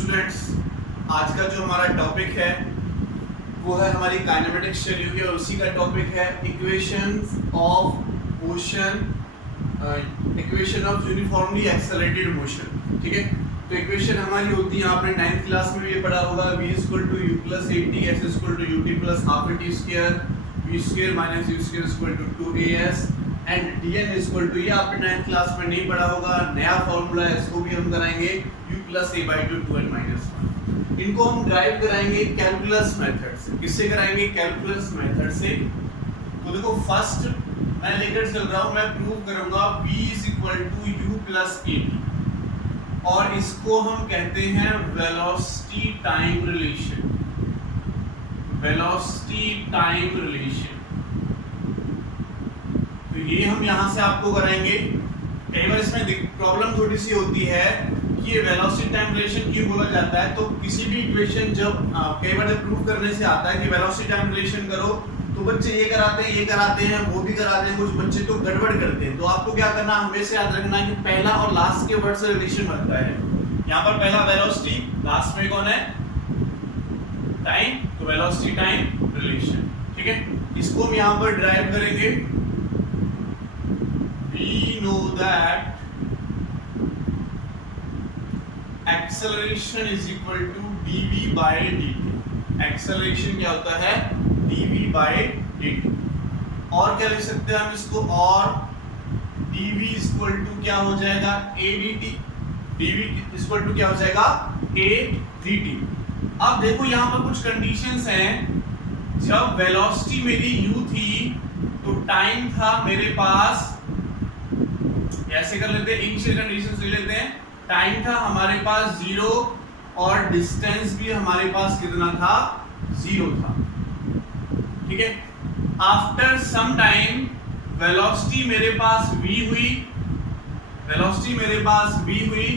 Students, आज का जो हमारा टॉपिक है वो है हमारी काइनेमेटिक्स चली हुई है और उसी का टॉपिक है equations of motion, equation of uniformly accelerated motion. ठीक है, तो इक्वेशन हमारी होती है, आपने 9th क्लास में भी ये पढ़ा होगा, v = u + 80 s = ut + ½ t square v square - u square = 2as and dn = ये आपने 9th क्लास में नहीं पढ़ा होगा, नया फॉर्मूला है, इसको भी हम कराएंगे u + a/2 2n - 1। इनको हम ड्राइव कराएंगे कैलकुलस मेथड से। किससे कराएंगे? कैलकुलस मेथड से। तो देखो, फर्स्ट मैं लेकर चल रहा हूं, मैं प्रूव करूंगा v = u + 80 और इसको हम कहते हैं velocity time relation. Velocity time relation, तो ये हम यहां से आपको कराएंगे। कई बार इसमें प्रॉब्लम थोड़ी सी होती है कि ये वेलोसिटी टाइम रिलेशन क्यों बोला जाता है। तो किसी भी इक्वेशन जब कई बार प्रूव करने से आता है कि वेलोसिटी टाइम रिलेशन करो, तो बच्चे ये कराते हैं, ये कराते हैं, वो भी कराते हैं, कुछ बच्चे तो गड़बड़ करते हैं। तो आपको क्या करना, हमेशा याद रखना है कि पहला और लास्ट के वर्ड से रिलेशन बनता है। यहाँ पर पहला वेलोसिटी, लास्ट में कौन है? टाइम, तो वेलोसिटी टाइम रिलेशन। ठीक है, इसको हम यहाँ पर ड्राइव करेंगे। We know that acceleration is equal to dv/dt। acceleration क्या होता है? dv/dt। और क्या लिख सकते हैं हम इसको? और dv = क्या हो जाएगा? adt। dv = क्या हो जाएगा? adt। अब देखो यहाँ पर कुछ कंडीशंस हैं। जब वेलोसिटी मेरी u थी तो टाइम था मेरे पास, ऐसे कर लेते हैं, इनिशियल कंडीशंस ले लेते हैं। टाइम था हमारे पास 0 और डिस्टेंस भी हमारे पास कितना था? 0 था। ठीक है, आफ्टर सम टाइम वेलोसिटी मेरे पास v हुई, वेलोसिटी मेरे पास v हुई,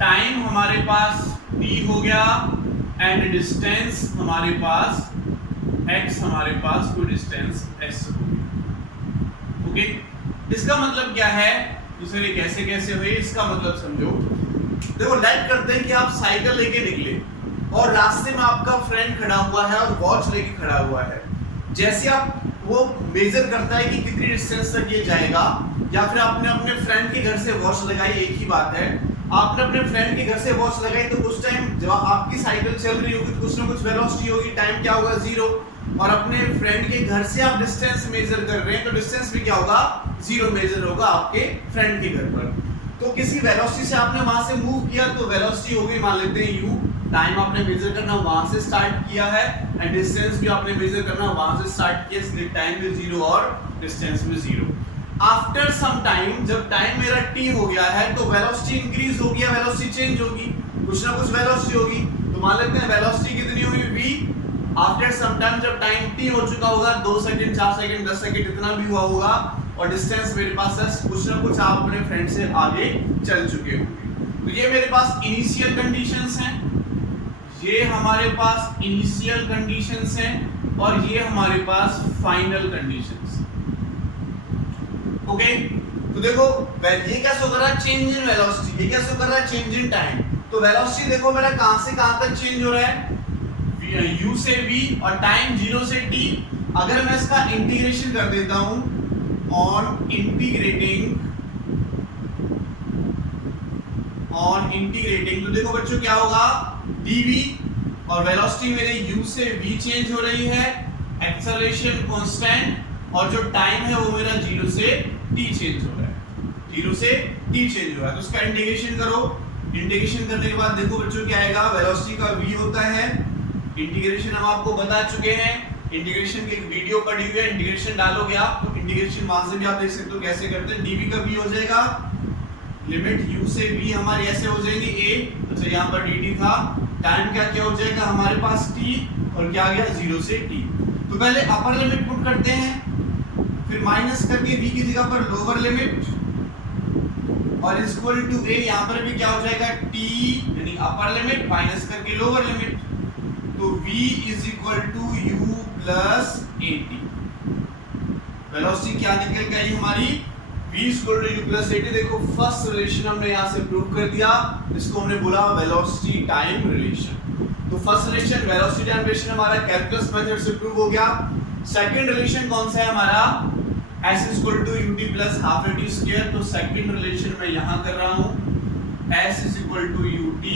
टाइम हमारे पास t हो गया एंड डिस्टेंस हमारे पास x, हमारे पास कोई डिस्टेंस s हो गई। ओके, इसका मतलब क्या है? दूसरे कैसे कैसे हुए, इसका मतलब समझो। देखो, लेट करते हैं कि आप साइकिल लेके निकले और रास्ते में आपका फ्रेंड खड़ा हुआ है और वॉच लेके खड़ा हुआ है। जैसे आप वो मेजर करता है कि कितनी डिस्टेंस तक ये जाएगा, या फिर आपने अपने फ्रेंड के घर से वॉच लगाई, एक ही बात है। आपने अपने फ्रेंड के घर से वॉच लगाई तो उस टाइम जब आपकी साइकिल चल रही होगी तो कुछ ना कुछ वेलोसिटी होगी, टाइम क्या होगा? 0। और अपने फ्रेंड के घर से आप डिस्टेंस मेजर कर रहे हैं तो डिस्टेंस भी क्या होगा? 0 मेजर होगा आपके फ्रेंड के घर पर। तो किसी वेलोसिटी से आपने वहां से मूव किया तो वेलोसिटी हो गई, मान लेते हैं u। टाइम आपने मेजर करना वहां से स्टार्ट किया है एंड डिस्टेंस भी आपने मेजर करना वहां से स्टार्ट किया, इसलिए टाइम भी 0 और डिस्टेंस भी 0। आफ्टर सम टाइम, जब टाइम मेरा t हो गया है तो वेलोसिटी इंक्रीज हो गया, वेलोसिटी चेंज होगी, कुछ ना कुछ वेलोसिटी होगी। तो मान लेते हैं वेलोसिटी कितनी हुई? v। आफ्टर सम टाइम जब टाइम t हो चुका होगा, 2 सेकंड, 4 सेकंड, 10 सेकंड, इतना भी हुआ होगा, और डिस्टेंस मेरे पास है, कुछ ना कुछ आप अपने फ्रेंड से आगे चल चुके होंगे। तो ये मेरे पास इनिशियल कंडीशंस हैं, ये हमारे पास इनिशियल कंडीशंस हैं, और ये हमारे पास फाइनल कंडीशंस। ओके, तो देखो ये क्या शो कर रहा है? Change in velocity. ये क्या शो कर रहा है? Change in time. तो वेलोसिटी देखो मेरा कहां से कहां तक चेंज हो रहा है? u से v और टाइम 0 से t। अगर मैं इसका इंटीग्रेशन कर देता हूं, ऑन इंटीग्रेटिंग, तो देखो बच्चों क्या होगा? dv, और वेलोसिटी मेरे u से v चेंज हो रही है, एक्सेलरेशन कांस्टेंट, और जो टाइम है वो मेरा 0 से t चेंज हो रहा है, 0 से t चेंज हो रहा है। तो उसका इंटीग्रेशन करो। इंटीग्रेशन करने के बाद देखो बच्चों क्या आएगा? वेलोसिटी का v होता है, इंटीग्रेशन हम आपको बता चुके हैं, इंटीग्रेशन की एक वीडियो पड़ी हुई है, इंटीग्रेशन डालोगे आप तो इंटीग्रेशन वहां से भी आप देख सकते हो कैसे करते हैं। dv का v हो जाएगा, लिमिट u से v हमारी ऐसे हो जाएगी a, अच्छा यहाँ पर dt था, टाइम क्या हो जाएगा हमारे पास t, और क्या आ गया? 0 से t। तो पहले अपर लिमिट पुट करते हैं, फिर माइनस करके v की जगह पर लोअर लिमिट, और इक्वल टू a, यहाँ पर भी क्या हो जाएगा? t यानी अपर लिमिट माइनस करके लोअर लिमिट, तो v = u + 80। वेलोसिटी क्या निकल गई हमारी? v equal to u plus at। देखो फर्स्ट रिलेशन हमने यहाँ से प्रूव कर दिया, इसको हमने बोला वेलोसिटी टाइम रिलेशन। तो first relation velocity time relation हमारा कैलकुलस मेथड से प्रूव हो गया। सेकंड रिलेशन कौन सा है हमारा, s equal to ut plus half at square. तो सेकंड रिलेशन मैं यहाँ कर रहा हूँ, s is equal to ut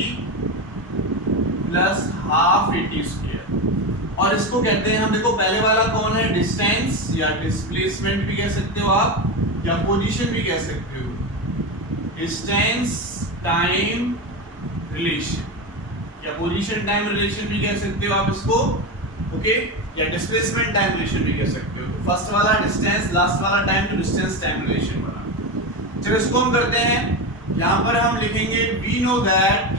plus half at square. और इसको कहते हैं हम, देखो पहले वाला कौन है, डिस्टेंस या डिस्प्लेसमेंट भी कह सकते हो आप, या पोजीशन भी कह सकते हो, डिस्टेंस टाइम रिलेशन या पोजीशन टाइम रिलेशन भी कह सकते हो आप इसको, ओके, या डिस्प्लेसमेंट टाइम रिलेशन भी कह सकते हो। तो फर्स्ट वाला डिस्टेंस, लास्ट वाला टाइम, तो डिस्टेंस टाइम रिलेशन बना। चलो इसको हम करते हैं, यहां पर हम लिखेंगे वी नो दैट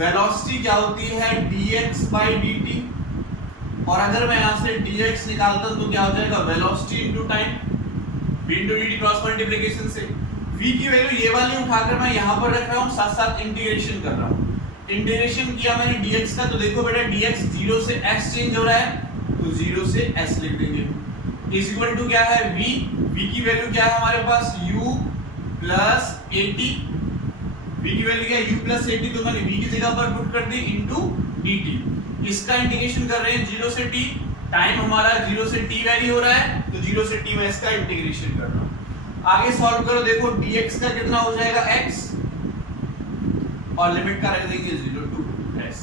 वेलोसिटी क्या होती है, dx by dt। और अगर मैं यहां से dx निकालता हूं तो क्या हो जाएगा, velocity into time, v into dt cross multiplication से। v की वैल्यू ये वाली उठाकर मैं यहां पर रख रहा हूं, साथ साथ इंटीग्रेशन कर रहा हूं। इंटीग्रेशन किया मैंने dx का, तो देखो बेटा dx 0 से s चेंज हो रहा है, तो 0 से s लिख देंगे। इज इक्वल टू क्या है, v की वैल्यू क्या है हमारे पास, u प्लस 80। v की वैल्यू क्या है, u प्लस 80, तो मैंने v की जगह पर पुट कर दी इनटू dt। इसका इंटीग्रेशन कर रहे हैं 0 से t, टाइम हमारा 0 से t वैरी हो रहा है, तो 0 से t मैं इसका इंटीग्रेशन कर रहा हूं। आगे सॉल्व करो, देखो dx का कितना हो जाएगा x, और लिमिट का रख देंगे 0 टू s।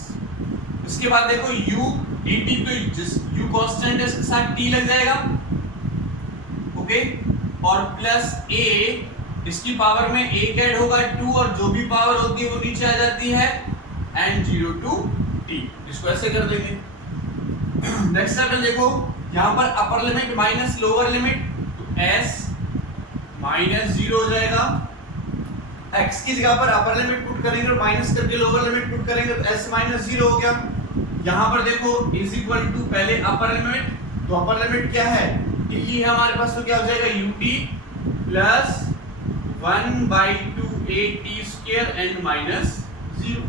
उसके बाद देखो u dt, तो जिस u कांस्टेंट है इसके साथ t लग जाएगा, ओके, और प्लस a, इसकी पावर में एक ऐड होगा 2, और जो भी पावर होती है वो नीचे आ जाती है, एंड 0 टू t। इसको ऐसे कर देंगे। नेक्स्ट स्टेप में देखो, यहां पर अपर लिमिट माइनस लोअर लिमिट, तो s माइनस 0 हो जाएगा। x की जगह पर अपर लिमिट पुट करेंगे और माइनस करके लोअर लिमिट पुट करेंगे, तो s माइनस 0 हो गया। यहां पर देखो इज इक्वल टू, पहले अपर लिमिट, तो अपर लिमिट क्या है, t है हमारे पास, तो क्या हो जाएगा ut plus 1/2 at square and minus 0।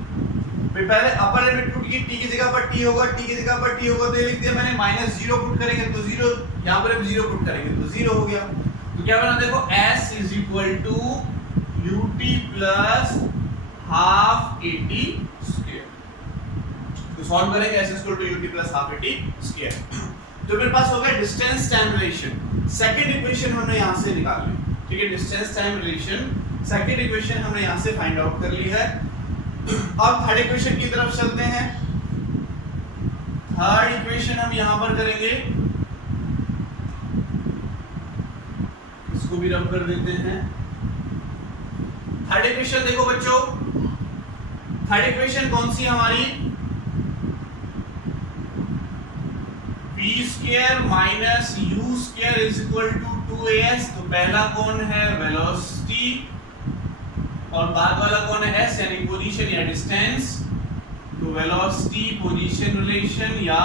फिर पहले अपर लिमिट पुट की, t की जगह पर t होगा, t की जगह पर t होगा, तो ये लिख दिया मैंने, माइनस 0 पुट करेंगे तो 0, यहां पर हम 0 पुट करेंगे तो 0 हो गया। तो क्या बना, देखो s is equal to ut plus half at square. तो सॉल्व करेंगे s equal to ut plus half at square. तो मेरे पास हो गया distance time relation. Second equation हमने यहां से निकाल ली, ठीक है, distance time relation second equation हमने यहां से फाइंड आउट कर ली है। अब थर्ड इक्वेशन की तरफ चलते हैं। थर्ड इक्वेशन हम यहां पर करेंगे, इसको भी रब कर देते हैं। थर्ड इक्वेशन देखो बच्चों, थर्ड इक्वेशन कौन सी हमारी, v square minus u square is equal to 2as। तो पहला कौन है, वेलोसिटी, और बाद वाला कौन है, s, यानी पोजीशन या डिस्टेंस। तो वेलोसिटी पोजीशन रिलेशन या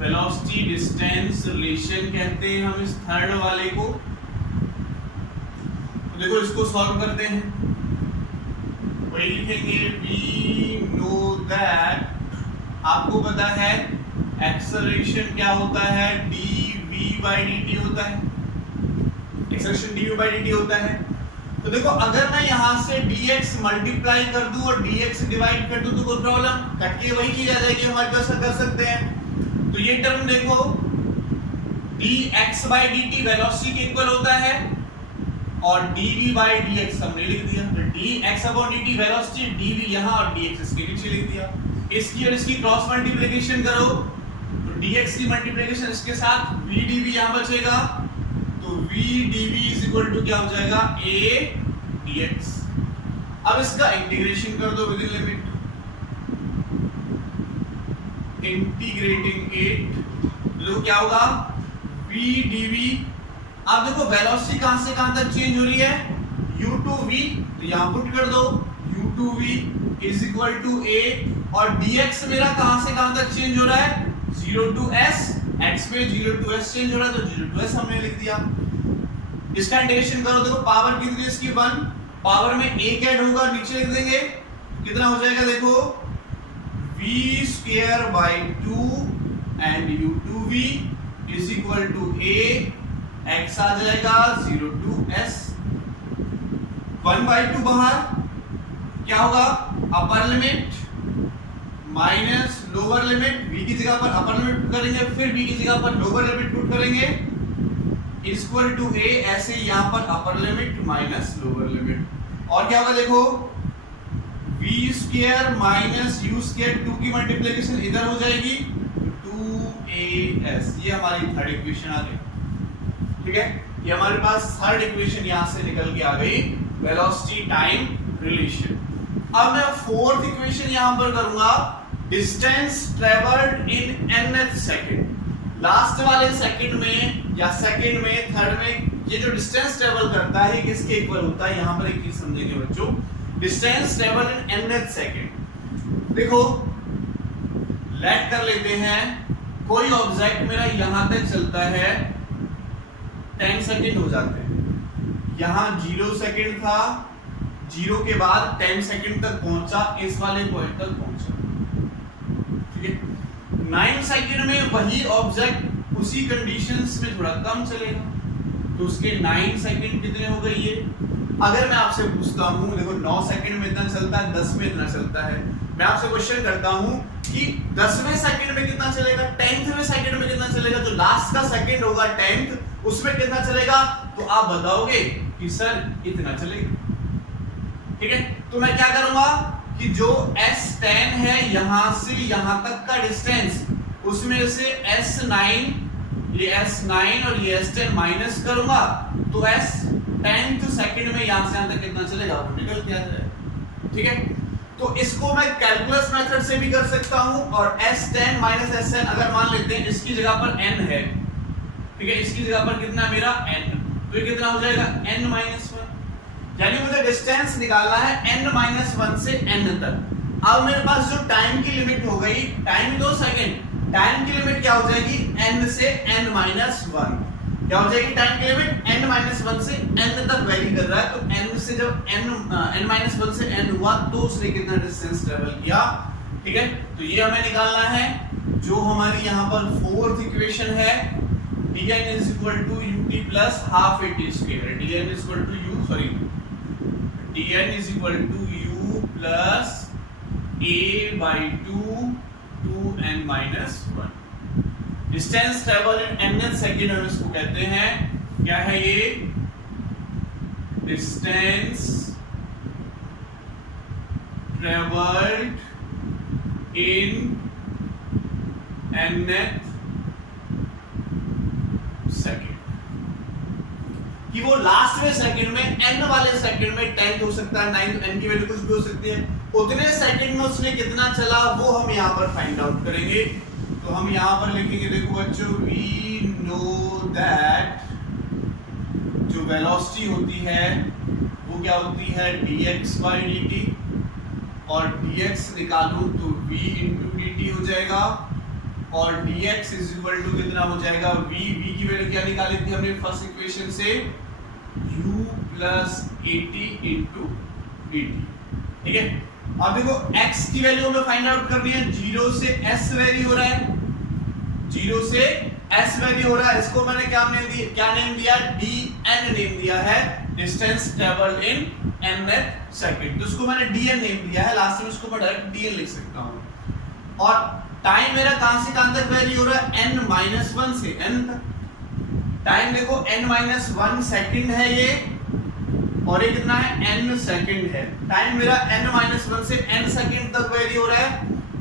वेलोसिटी डिस्टेंस रिलेशन कहते हैं हम इस थर्ड वाले को। तो देखो इसको सॉल्व करते हैं, वही लिखेंगे वी नो दैट, आपको पता है एक्सेलरेशन क्या होता है, dv by dt होता है, एक्सेलरेशन dv by dt होता है। तो देखो अगर मैं यहां से dx मल्टीप्लाई कर दूं और dx डिवाइड कर दूं तो कोई प्रॉब्लम, कट के वही चीज आ जाएगी, हमारे पास कर सकते हैं। तो ये टर्म देखो dx by dt वेलोसिटी के इक्वल होता है, और dv by dx हमने लिख दिया, तो dx upon dt velocity, dv यहां और dx इसके नीचे लिख दिया। इसकी और इसकी क्रॉस मल्टीप्लिकेशन करो, तो dx की मल्टीप्लिकेशन इसके साथ v dv यहां बचेगा, तो v dv is equal to क्या हो जाएगा, a dx। अब इसका इंटीग्रेशन कर दो with in limit, integrating it, तो क्या होगा, v dv। अब देखो वेलोसिटी कहां से कहां तक चेंज हो रही है, u to v, तो यहां पुट कर दो u to v is equal to a, और dx मेरा कहां से कहां तक चेंज हो रहा है, 0 to s, x पे 0 to s चेंज हो रहा है, तो 0 to s हमने लिख दिया। इसका इंटीग्रेशन करो, देखो पावर कितनी है इसकी 1, पावर में एक ऐड होगा, नीचे लिख देंगे, कितना हो जाएगा, देखो v square by 2 and u to v is equal to ए, एक्स आ जाएगा 0 to s, 1/2 बाहर क्या होगा, upper limit minus lower limit, v की जगह पर अपर लिमिट पुट करेंगे, फिर v की जगह पर लोअर लिमिट पुट करेंगे, इक्वल टू a, ऐसे यहाँ पर अपर लिमिट माइनस लोअर लिमिट, और क्या होगा देखो, v square minus u square, 2 की मल्टीप्लिकेशन इधर हो जाएगी 2as, ये हमारी थर्ड इक्वेशन आ गई। ठीक है, ये हमारे पास थर्ड इक्वेशन यहां से निकल के आ गई, वेलोसिटी टाइम रिलेशन। अब मैं फोर्थ इक्वेशन यहां पर करूंगा, distance travelled in nth second. Last वाले सेकंड में या सेकंड में, थर्ड में, ये जो डिस्टेंस ट्रेवल करता है किसके इक्वल होता है, यहां पर एक चीज समझेंगे बच्चों, distance travel in nth second. देखो लेट कर लेते हैं, कोई ऑब्जेक्ट मेरा यहां तक चलता है, 10 सेकंड हो जाते हैं, यहां 0 सेकंड था, 0 के बाद 10 सेकंड तक पहुंचा, इस वाले पॉइंट तक पहुंचा। ठीक है, 9 सेकंड में वही ऑब्जेक्ट उसी कंडीशंस में थोड़ा कम चलेगा, तो उसके 9 सेकंड कितने हो गए ये। अगर मैं आपसे पूछता हूं, देखो 9 सेकंड में इतना चलता है, 10 में इतना चलता है, मैं आपसे क्वेश्चन करता हूं कि 10वें सेकंड में कितना चलेगा, 10वें सेकंड में कितना चलेगा, जो लास्ट का सेकंड होगा 10th, उसमें कितना चलेगा, तो आप बताओगे कि सर इतना चलेगा। ठीक है, तो मैं क्या करूंगा कि जो S10 है यहां से यहां तक का डिस्टेंस, उसमें से S9, ये S9 और ये S10 माइनस करूंगा, तो S10th सेकंड में यहां से यहां तक कितना चलेगा वो निकल के आ जाएगा। ठीक है, तो इसको मैं कैलकुलस मेथड से भी कर सकता हूं, और S10 माइनस S10 अगर मान लेते हैं इसकी जगह पर n है, ठीक है, इसकी जगह पर कितना मेरा n, तो ये कितना हो जाएगा n-1, यानी मुझे डिस्टेंस निकालना है n-1 से n तक। अब मेरे पास जो टाइम की लिमिट हो गई, टाइम 2 सेकंड, टाइम की लिमिट क्या हो जाएगी, n से n-1, क्या हो जाएगी टाइम की लिमिट, n-1 से n तक वेरी कर रहा है, तो n से जब n-1 से n हुआ तो उसने कितना डिस्टेंस ट्रेवल किया। ठीक है, तो ये हमें निकालना है, जो हमारी यहाँ पर फोर्थ इक्वेशन है, dn is equal to ut plus half at square, dn is equal to u, sorry, dn is equal to u plus a by 2 2n minus 1। Distance travel in nth second हम इसको कहते हैं, क्या है ये, distance travelled in nth second, कि वो last में सेकंड में, n वाले सेकंड में 10th हो सकता है, 9th, n की वैल्यू कुछ भी हो सकती है, उतने सेकंड में उसने कितना चला वो हम यहाँ पर फाइंड आउट करेंगे। तो हम यहाँ पर लिखेंगे, देखो बच्चों, वी नो दैट जो वेलोसिटी होती है वो क्या होती है, dx by dt, और dx निकालूं तो v into dt हो जाएगा, और dx इज इक्वल टू कितना हो जाएगा, v की वैल्यू क्या निकाली थी हमने फर्स्ट इक्वेशन से, u प्लस 80 इंटू dt। ठीक है, अब देखो x की वैल्यू हमें फाइंड आउट करनी है, 0 से s वेरी हो रहा है, 0 से s वेरी हो रहा है, इसको मैंने क्या नेम दिया, dn नेम दिया है, distance travelled in nth second, तो इसको मैंने dn नेम दिया है, लास्ट में इसको मैं डायरेक्ट dn लिख सकता हूं। और टाइम मेरा कहां से कहां तक वेरी हो रहा है, n-1 से n तक। टाइम देखो n-1 सेकंड है ये, और ये कितना है, n सेकंड है। टाइम मेरा n-1 से n सेकंड तक वेरी हो रहा है।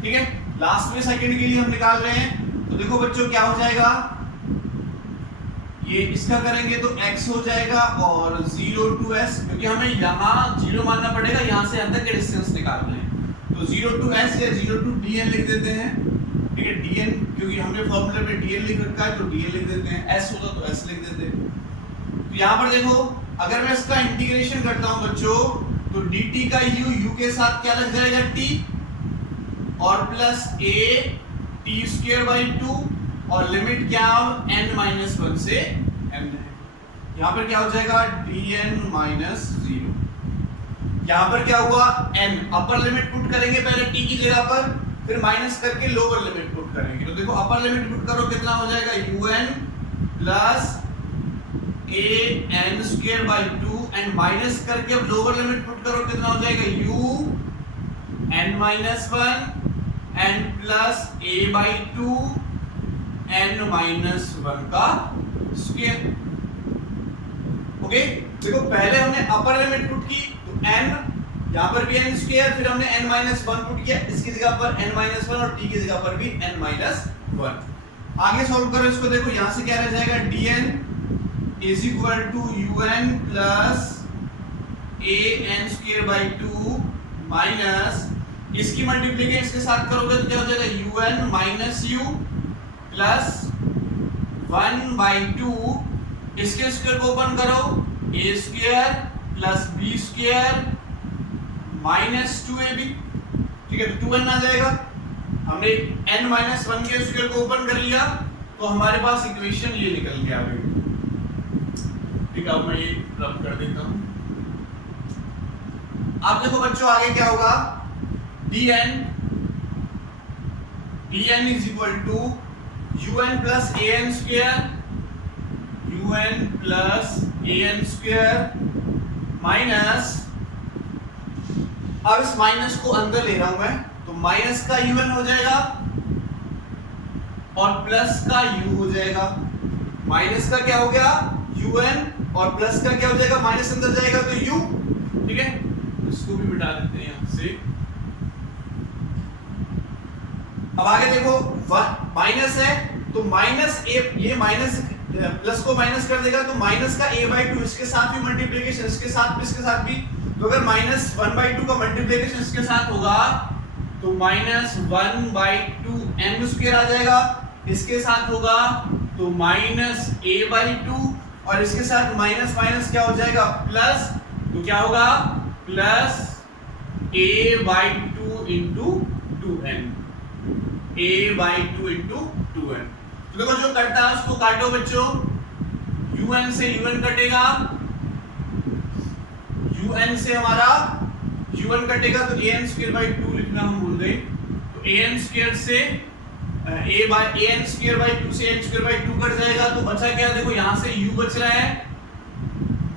ठीक है, लास्ट में सेकंड के लिए हम निकाल रहे हैं, तो देखो बच्चों क्या हो जाएगा, ये इसका करेंगे तो x हो जाएगा, और 0 to s, क्योंकि हमें यहाँ 0 मानना पड़ेगा, यहाँ से यहाँ तक के डिस्टेंस निकालना है, तो 0 to s या 0 to dn लिख देते हैं। ठीक है, dn क्योंकि हमने फॉर्मूले में dn लिख रखा है, तो dn लिख देते हैं, s होता तो s लिख देते हैं। तो यहाँ पर देखो, अगर मैं इसका इंटीग्रेशन करता हूँ बच्चों, तो dt का u के साथ क्या लग जाएगा, t, और plus a t square by 2, और लिमिट क्या n-1 से n है। यहाँ पर क्या हो जाएगा, dn-0, यहाँ पर क्या हुआ, n, अपर लिमिट पुट करेंगे पहले t की जगह पर, फिर माइनस करके लोअर लिमिट पुट करेंगे। तो देखो अपर लिमिट पुट करो कितना हो जाएगा, un plus an square by 2 and minus करके अब लोअर लिमिट पुट करो कितना हो जाएगा, u n minus 1 and plus a by 2 n minus 1 का स्क्वायर। ओके, देखो पहले हमने अपर लिमिट पुट की तो n, यहाँ पर भी n स्क्वायर, फिर हमने n माइनस 1 पुट किया, इसकी जगह पर n माइनस 1 और t की जगह पर भी n माइनस 1। आगे सॉल्व करो इसको, देखो यहाँ से क्या रह जाएगा, dn is equal to un plus an square by 2 minus इसकी मल्टीप्लिकेशन इसके साथ करोगे तो क्या हो जाएगा, un minus u plus 1 by 2, इसके स्क्वायर को ओपन करो, a square plus b square minus 2ab, ठीक है, तो 2n आ जाएगा। हमने n माइनस 1 के स्क्वायर को ओपन कर लिया तो हमारे पास इक्वेशन ये निकल के आ गई। ठीक है, अब मैं ये रब कर देता हूं। अब देखो बच्चों आगे क्या होगा, dn is equal to un plus an square, un plus an square minus, अब इस माइनस को अंदर ले रहा हूं मैं, तो माइनस का un हो जाएगा और प्लस का u हो जाएगा। माइनस का क्या हो गया, un और प्लस का क्या हो जाएगा, माइनस अंदर जाएगा तो u, ठीक है, इसको भी मिटा देते हैं यहां से। अब आगे देखो माइनस है तो माइनस a, ये माइनस प्लस को माइनस कर देगा तो माइनस का a बाई 2, इसके साथ भी मल्टीप्लिकेशन, इसके साथ भी, इसके साथ भी, तो अगर माइनस 1 बाई 2 का मल्टीप्लिकेशन इसके साथ होगा तो माइनस 1 बाई 2 n स्क्वायर आ जाएगा, इसके साथ होगा तो माइनस a बाई 2 और इसके साथ माइनस माइनस क्या हो जाएगा, प्लस, तो क्या होगा, plus a by 2 into 2n, a by 2 into 2n। तो देखो जो कटता है उसको काटो बच्चों, un से un कटेगा, un से हमारा un कटेगा तो an स्क्वायर बाई 2 लिखना हम भूल गए, तो an स्क्वायर से an स्क्वायर बाई 2 से n स्क्वायर बाई 2 कट जाएगा, तो बचा क्या, देखो यहाँ से u बच रहा है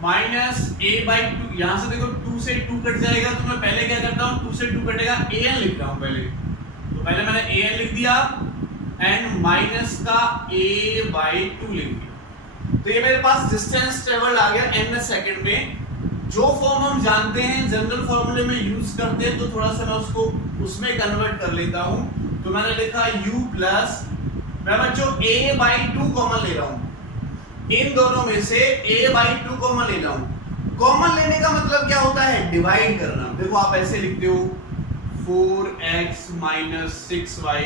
माइनस a बाई 2, यहाँ से देखो 2 से 2 कट जाएगा, तो मैं पहले क्या करता हूँ, 2 से 2 कटेगा, an लिख रहा हूँ पहले, तो पहले मैंने an लिख दिया एंड माइनस का a बाई 2 लिख दिया। तो ये मेरे पास डिस्टेंस ट्रेवल्ड आ गया n सेकंड में। जो फॉर्म हम जानते हैं जनरल फॉर्मूले में यूज करते हैं, तो थोड़ा सा मैं उसको उसमें कन्वर्ट कर लेता हूं। तो मैंने लिखा u प्लस, मैं बच्चों a बाई 2 कॉमन ले रहा हूं, इन दोनों में से a बाई 2 कॉमन ले रहा हूं। कॉमन लेने का मतलब क्या होता है, डिवाइड करना। देखो आप ऐसे लिखते हो 4x माइनस 6y,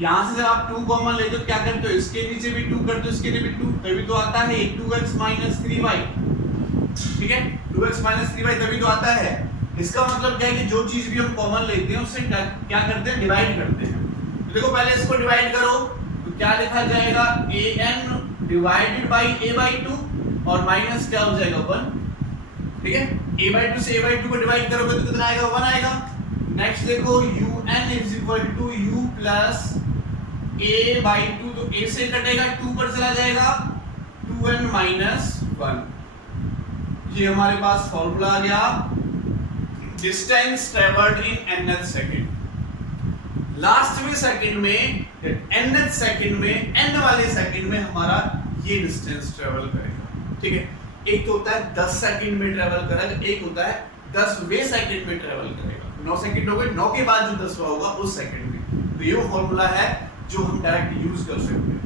यहां से जब आप 2 कॉमन लेते हो क्या करते हो, इसके नीचे भी 2 करते हो, इसके नीचे भी 2, तभी तो आता है 2x माइनस 3y, ठीक है, 2x माइनस 3y तभी तो आता है। इसका मतलब क्या है कि जो चीज भी हम कॉमन लेते हैं उससे क्या करते हैं, डिवाइड करते हैं। तो देखो पहले इसको डिवाइड करो तो क्या लिखा जाएगा, an divided by a by 2 और माइनस क्या हो जाएगा 1, ठीक है, a बाई 2 से a बाई 2 को डिवाइड करोगे तो कितना आएगा, 1 आएगा। नेक्स्ट देखो un is equal to u plus a by 2, तो a से कटेगा 2 पर चला जाएगा 2n माइनस 1। ये हमारे पास फॉर्मूला आ गया, distance travelled in nth second. Last में सेकंड में nth सेकंड में n वाले सेकंड में हमारा ये डिस्टेंस ट्रेवल करेगा, ठीक है। एक तो होता है 10 सेकंड में ट्रेवल करेगा, एक होता है 10वें सेकंड में ट्रेवल करेगा। 9 सेकंड हो गए, 9 के बाद जो 10वां होगा उस सेकंड में। तो ये वो फॉर्मूला है जो हम डायरेक्ट यूज कर सकते हैं।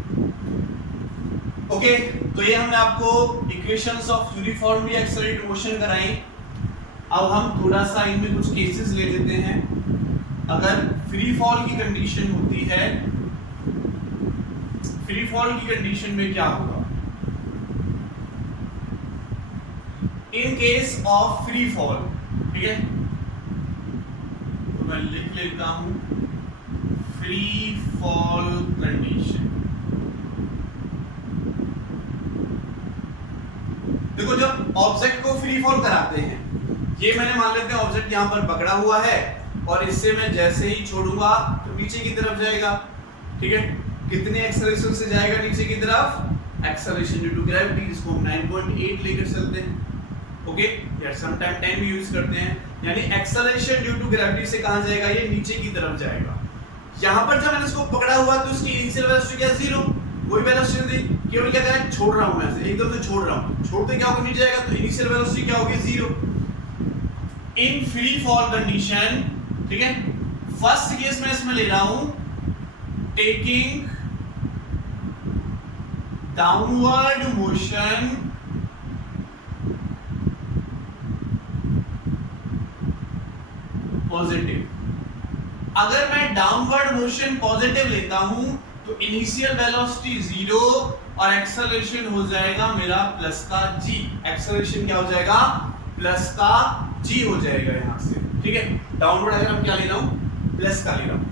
ओके, तो ये हमने आपको equations of uniformly accelerated motion कराई। अब हम थोड़ा सा इनमें कुछ केसेस ले लेते हैं। अगर फ्री फॉल की कंडीशन होती है, फ्री फॉल की कंडीशन में क्या होगा, in case of free fall, ठीक है, तो मैं लिख लेता हूं फ्री फॉल कंडीशन। देखो जब ऑब्जेक्ट को फ्री फॉल कराते हैं, ये मैंने मान लेते हैं ऑब्जेक्ट यहां पर पकड़ा हुआ है और इससे मैं जैसे ही छोड़ूंगा तो नीचे की तरफ जाएगा। ठीक है, कितने एक्सेलरेशन से जाएगा नीचे की तरफ? एक्सेलरेशन ड्यू टू ग्रेविटी, इसको हम 9.8 लेकर चलते हैं। ओके, या सम टाइम 10 भी यूज करते हैं। यानी एक्सेलरेशन ड्यू टू ग्रेविटी से कहां जाएगा? ये नीचे की तरफ जाएगा। यहां पर जब मैंने इसको पकड़ा हुआ तो इसकी इनिशियल वेलोसिटी क्या? 0, कोई वेलोसिटी नहीं, केवल क्या करें? छोड़ रहा हूं मैं इसे, एकदम से छोड़ रहा हूं। छोड़ते क्या होगा? नीचे जाएगा, तो इनिशियल वेलोसिटी क्या होगी? 0। इन फ्री फॉल कंडीशन, ठीक है, फर्स्ट केस में इसमें ले रहा हूं टेकिंग डाउनवर्ड मोशन पॉजिटिव। अगर मैं डाउनवर्ड मोशन पॉजिटिव लेता हूं तो इनिशियल वेलोसिटी 0 और एक्सेलरेशन हो जाएगा मेरा प्लस का g। एक्सेलरेशन क्या हो जाएगा? प्लस का g हो जाएगा यहां से। ठीक है, डाउनवर्ड अगर हम क्या ले रहा हूं? प्लस का ले रहा हूं।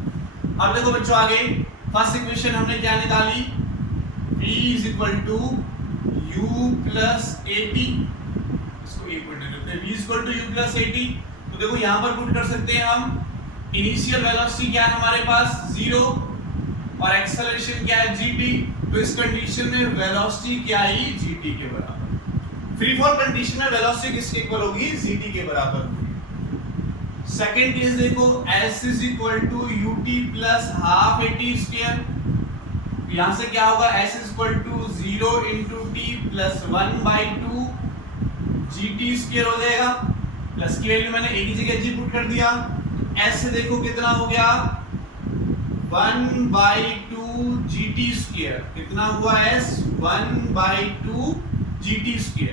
अब देखो बच्चों, आगे फर्स्ट इक्वेशन हमने क्या निकाली? v = u + at। इसको एक मिनट लेते हैं। v = u + at। तो देखो यहां पर पुट कर सकते हैं हम। इनिशियल वेलोसिटी क्या है हमारे पास? 0 और एक्सेलरेशन क्या है? gt। तो इस कंडीशन में वेलोसिटी क्या आई? gt के बराबर। फ्री फॉल कंडीशन में वेलोसिटी किसके इक्वल होगी? gt के बराबर होगी। सेकंड केस देखो, s = ut + ½ at²। यहां से क्या होगा? s = 0 × t + 1/2 gt² हो जाएगा। प्लस की वैल्यू मैंने एक ही जगह g पुट कर दिया। s से देखो कितना हो गया? 1/2 gt²। कितना हुआ s? 1/2 gt²।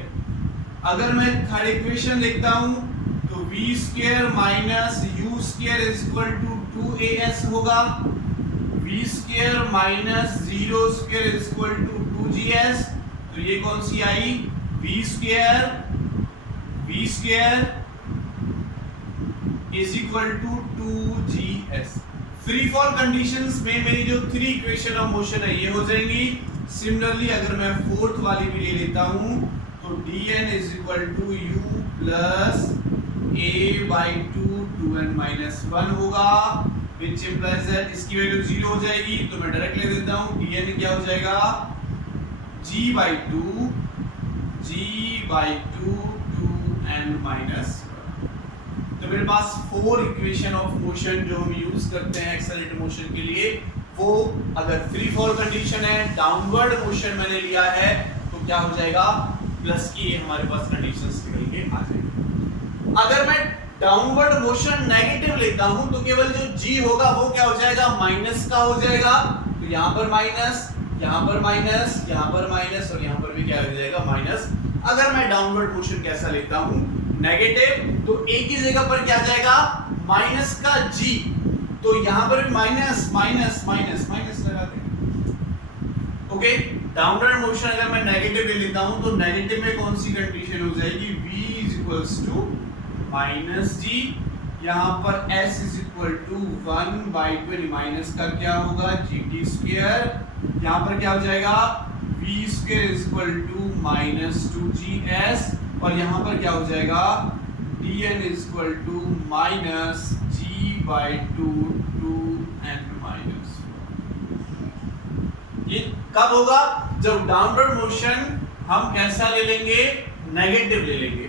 अगर मैं थर्ड इक्वेशन लिखता हूं तो v² - u² = 2as होगा। v² - 0² = 2gs। तो ये कौन सी आई? v² = 2gs। Free fall conditions में मेरी जो 3 इक्वेशन ऑफ मोशन है ये हो जाएंगी। सिमिलरली अगर मैं फोर्थ वाली भी ले लेता हूं तो dn = u + a/2 2n-1 होगा, which implies that इसकी वैल्यू 0 हो जाएगी। तो मैं डायरेक्ट ले देता हूं, dn क्या हो जाएगा? g/2 2n-1। तो मेरे पास 4 इक्वेशन ऑफ मोशन जो हम यूज करते हैं एक्सेलरेटेड मोशन के लिए, वो अगर फ्री फॉल कंडीशन है, डाउनवर्ड मोशन मैंने लिया है, तो क्या हो जाएगा? प्लस की हमारे पास कंडीशंस निकल के आ जाएगी। अगर मैं डाउनवर्ड मोशन नेगेटिव लेता हूं तो केवल जो g होगा वो क्या हो जाएगा? माइनस का हो जाएगा। तो यहां पर माइनस, यहां पर माइनस, यहां पर माइनस और यहां पर भी क्या हो जाएगा? माइनस। अगर मैं डाउनवर्ड मोशन कैसा लेता हूं? नेगेटिव, तो एक ही जगह पर क्या जाएगा? माइनस का g। तो यहां पर भी माइनस माइनस माइनस माइनस लगा देंगे। ओके, डाउनवर्ड मोशन अगर मैं नेगेटिव ले लेता हूं तो नेगेटिव में कौन सी कंडीशन हो जाएगी? v = -g। यहां पर s = 1/2 माइनस का क्या होगा? gt²। यहां पर क्या हो जाएगा? v² = -2gs और यहां पर क्या हो जाएगा? dn = -g/2 2n-1। ये कब होगा? जब डाउनवर्ड मोशन हम कैसा ले लेंगे? नेगेटिव ले लेंगे।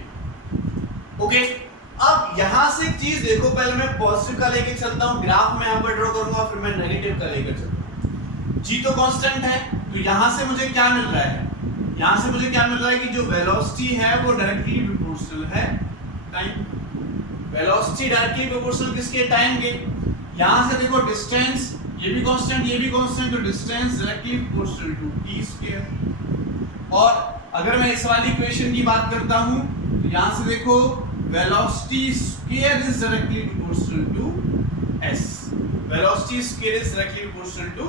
ओके, अब यहां से एक चीज देखो, पहले मैं पॉजिटिव का लेके चलता हूं, ग्राफ में यहां पर ड्रॉ करूंगा, फिर मैं नेगेटिव का लेकर चलता हूं। g तो कांस्टेंट है, तो यहां से मुझे क्या मिल रहा है? यहां से मुझे क्या मिल रहा है कि जो वेलोसिटी है वो डायरेक्टली प्रोपोर्शनल है टाइम। वेलोसिटी डायरेक्टली प्रोपोर्शनल किसके? टाइम के। यहां से देखो डिस्टेंस, ये भी कांस्टेंट, ये भी कांस्टेंट, तो distance directly proportional to t²। और अगर मैं इस वाली इक्वेशन की बात करता हूं तो यहां से देखो velocity square is directly proportional to s। Velocity square is directly proportional to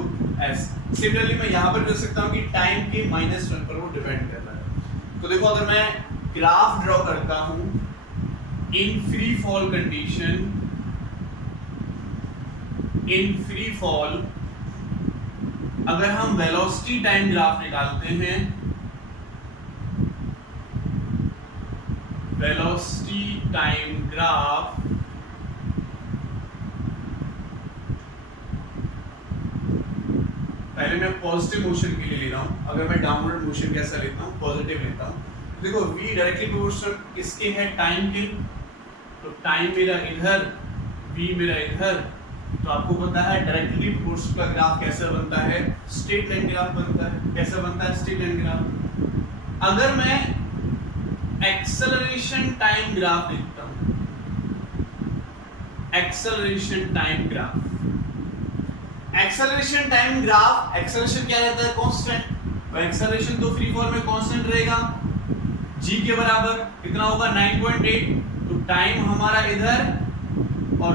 s। Similarly मैं यहां पर देख सकता हूं कि टाइम के -1 पर वो डिपेंड कर रहा है। तो देखो अगर मैं ग्राफ ड्रॉ करता हूं in free fall condition, in free fall अगर हम वेलोसिटी टाइम ग्राफ निकालते हैं, वेलोसिटी टाइम ग्राफ पहले मैं पॉजिटिव मोशन के लिए ले रहा हूँ। अगर मैं डाउनवर्ड मोशन कैसा लेता हूँ, पॉजिटिव लेता हूँ, देखो v डायरेक्टली प्रोपोर्शनल किसके है, टाइम के। तो टाइम मेरा इधर, v मेरा इधर, तो आपको पता है डायरेक्टली प्रोपोर्शनल का ग्राफ कैसा बनता है, स्ट्रेट लाइन ग्राफ बनता है। कैसा बनता है, स्ट्रेट लाइन ग्राफ। अगर मैं एक्सेलरेशन टाइम ग्राफ लिखता हूं, acceleration time graph, acceleration time graph, acceleration क्या रहता है, कांस्टेंट। तो एक्सेलरेशन तो फ्री फॉल में कांस्टेंट रहेगा, g के बराबर कितना होगा, 9.8। तो टाइम हमारा इधर और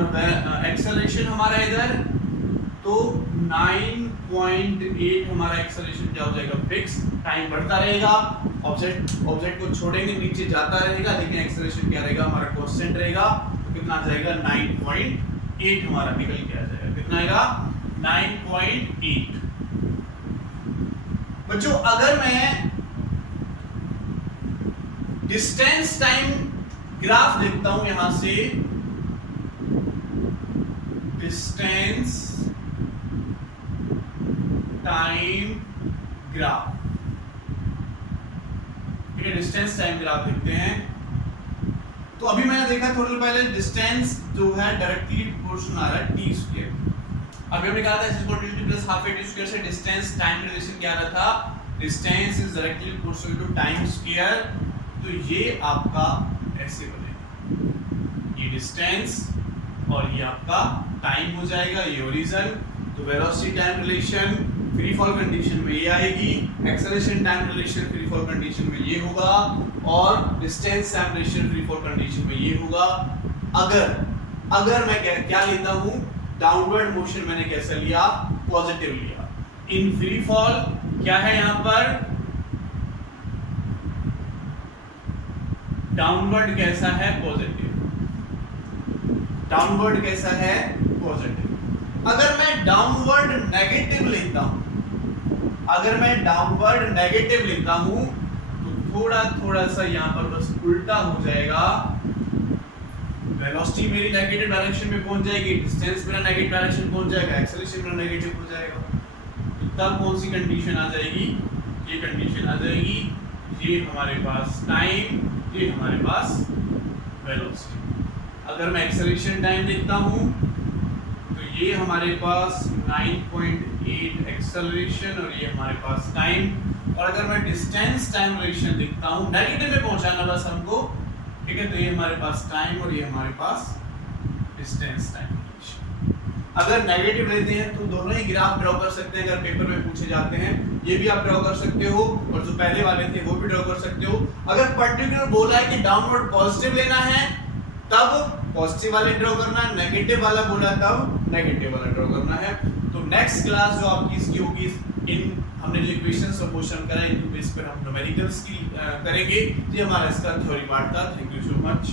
एक्सेलरेशन हमारा इधर, तो 9.8 हमारा एक्सेलरेशन क्या हो जाएगा, फिक्स। टाइम बढ़ता रहेगा, ऑब्जेक्ट को छोड़ेंगे, नीचे जाता रहेगा, लेकिन एक्सेलरेशन क्या रहेगा, हमारा कांस्टेंट रहेगा। तो कितना आ जाएगा, 9.8 हमारा निकल के आ जाएगा। कितना आएगा, 9.8। बच्चों अगर मैं डिस्टेंस टाइम ग्राफ लिखता हूं यहां से, डिस्टेंस टाइम ग्राफ, ठीक है, डिस्टेंस टाइम ग्राफ लिखते हैं। तो अभी मैंने देखा थोड़ी देर पहले डिस्टेंस जो है डायरेक्टली प्रोपोर्शनल आ रहा है टी स्क्वायर। अभी हमने कहा था is equal to T plus half A T square से डिस्टेंस टाइम रिलेशन क्या आ रहा था, distance is directly proportional to time square. तो ये आपका ऐसे बनेगा, ये डिस्टेंस और ये आपका टाइम हो जाएगा, ये ओरिजिन। तो velocity time relation free fall condition में ये आएगी, acceleration time relation free fall condition में ये होगा, और distance time relation free fall condition में ये होगा। अगर मैं क्या लेता हूं, डाउनवर्ड मोशन मैंने कैसा लिया, पॉजिटिव लिया। इन फ्री फॉल क्या है, यहां पर डाउनवर्ड कैसा है, पॉजिटिव। डाउनवर्ड कैसा है, पॉजिटिव। अगर मैं डाउनवर्ड नेगेटिव लेता हूं, अगर मैं डाउनवर्ड नेगेटिव लेता हूं, तो थोड़ा सा यहां पर बस उल्टा हो जाएगा। वेलोसिटी मेरी नेगेटिव डायरेक्शन में पहुंच जाएगी, डिस्टेंस मेरा नेगेटिव डायरेक्शन पहुंच जाएगा, एक्सेलरेशन मेरा नेगेटिव हो जाएगा। तो तब कौन सी कंडीशन आ जाएगी, ये कंडीशन आ जाएगी, ये हमारे पास टाइम, ये हमारे पास वेलोसिटी। अगर मैं एक्सेलरेशन टाइम लिखता हूं, तो ये हमारे पास 9.8 एक्सेलरेशन और ये हमारे पास टाइम। और अगर मैं डिस्टेंस टाइम रिलेशन लिखता हूं, नेगेटिव में पहुंचाना बस हमको, ठीक है, तो ये हमारे पास टाइम और ये हमारे पास डिस्टेंस टाइम रिलेशन। अगर नेगेटिव लेते हैं तो दोनों ही ग्राफ ड्रॉ कर सकते हैं, अगर पेपर में पूछे जाते हैं। ये भी आप ड्रॉ कर सकते हो, और जो पहले वाले थे वो भी ड्रॉ कर सकते हो। अगर पर्टिकुलर बोला है कि डाउनवर्ड पॉजिटिव लेना है, तब पॉजिटिव वाले ड्रॉ करना है, नेगेटिव वाला बोला तब नेगेटिव वाला ड्रॉ करना है। तो नेक्स्ट क्लास जो आपकी इसकी होगी, इन हमने जो इक्वेशंस और क्वेश्चन करा है, इनके बेस पर हम न्यूमेरिकल्स की करेंगे। ये हमारा इसका थ्योरी पार्ट था। Thank you so much.